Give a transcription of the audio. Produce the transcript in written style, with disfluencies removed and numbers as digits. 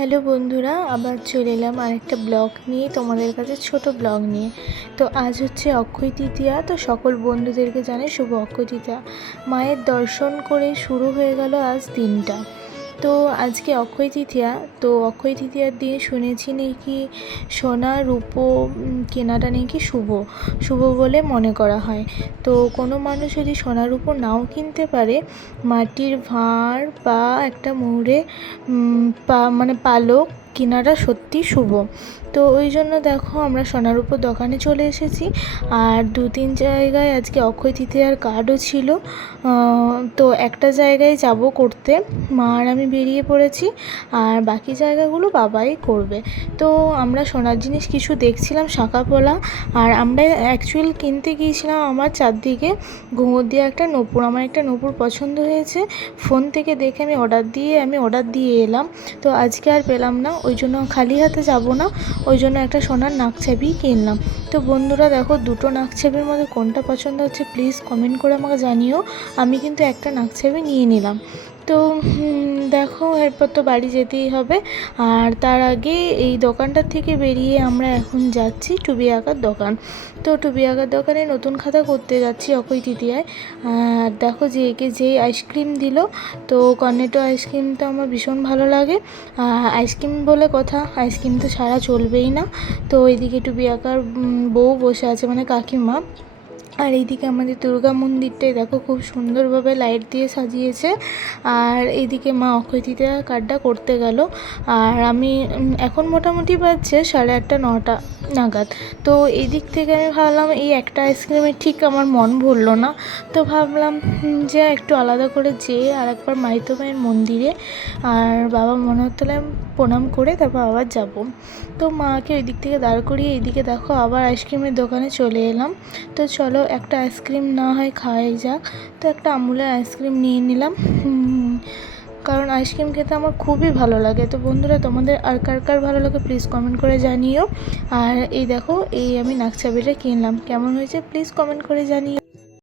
Hello বন্ধুরা, আবার চলে এলাম আরেকটা ব্লগ নিয়ে, তোমাদের কাছে ছোট ব্লগ নিয়ে। তো আজ হচ্ছে অক্ষয় তৃতীয়া। তো সকল বন্ধুদেরকে জানাই শুভ অক্ষয় তৃতীয়া। মায়ের দর্শন করে শুরু হয়ে গেল আজ দিনটা। তো আজকে অক্ষয় তৃতীয়া। তো অক্ষয় তৃতীয়ার দিন শুনেছি নাকি সোনা রূপো কেনাটা নাকি শুভ বলে মনে করা হয়। তো কোনো মানুষ যদি সোনা রূপো নাও কিনতে পারে, মাটির ভাঁড় বা একটা মুড়ে পালক কেনাটা সত্যি শুভ। তো ওই জন্য দেখো আমরা সোনার উপর দোকানে চলে এসেছি। আর 2-3 জায়গায় আজকে অক্ষয় তৃতীয়ার কার্ডও ছিল। তো একটা জায়গায় যাব করতে, মা আর আমি বেরিয়ে পড়েছি, আর বাকি জায়গাগুলো বাবাই করবে। তো আমরা সোনার জিনিস কিছু দেখছিলাম, শাঁখাপলা। আর আমরা অ্যাকচুয়ালি কিনতে গিয়েছিলাম আমার চারদিকে ঘুঙুর দিয়ে একটা নূপুর। আমার একটা নূপুর পছন্দ হয়েছে, ফোন থেকে দেখে আমি অর্ডার দিয়ে এলাম। তো আজকে আর পেলাম না, ওই জন্য খালি হাতে যাব না, ওই জন্য একটা সোনার নাকছাবি কিনলাম। তো বন্ধুরা দেখো, দুটো নাকছাবির মধ্যে কোনটা পছন্দ হচ্ছে প্লিজ কমেন্ট করে আমাকে জানিও। আমি কিন্তু একটা নাকছাবি নিয়ে নিলাম। তো দেখো, এরপর তো বাড়ি যেতেই হবে। আর তার আগে এই দোকানটার থেকে বেরিয়ে আমরা এখন যাচ্ছি টুবি আঁকার দোকান। তো টুবি আঁকার দোকানে নতুন খাতা করতে যাচ্ছি অক্ষয় তৃতীয়ায়। আর দেখো যে একে যেই আইসক্রিম দিল, তো কর্নেটো আইসক্রিমটা আমার ভীষণ ভালো লাগে। আইসক্রিম বলে কথা, আইসক্রিম তো ছাড়া চলবেই না। তো এইদিকে টুবি আঁকার বউ বসে আছে, মানে কাকিমা। আর এইদিকে আমাদের দুর্গা মন্দিরটাই দেখো খুব সুন্দরভাবে লাইট দিয়ে সাজিয়েছে। আর এইদিকে মা অক্ষয় তৃতীয়া কার্ডটা করতে গেল। আর আমি এখন মোটামুটি বাজছে 8:30-9টা নাগাদ। তো এই দিক থেকে আমি ভাবলাম এই একটা আইসক্রিমে ঠিক আমার মন ভরলো না। তো ভাবলাম যে একটু আলাদা করে যেয়ে আর একবার মাইতো মায়ের মন্দিরে আর বাবা মনতলায় প্রণাম করে তারপর আবার যাব। তো মাকে ওই দিক থেকে দাঁড় করিয়ে এইদিকে দেখো আবার আইসক্রিমের দোকানে চলে এলাম। তো চলো একটা আইসক্রিম না হয় খাওয়াই যাক। তো একটা আমুলের আইসক্রিম নিয়ে নিলাম, কারণ আইসক্রিম খেতে আমার খুবই ভালো লাগে। তো বন্ধুরা, তোমাদের আর কার কার ভালো লাগে প্লিজ কমেন্ট করে জানিও। আর এই দেখো, এই আমি নাকছাবিটা কিনলাম, কেমন হয়েছে প্লিজ কমেন্ট করে জানিও।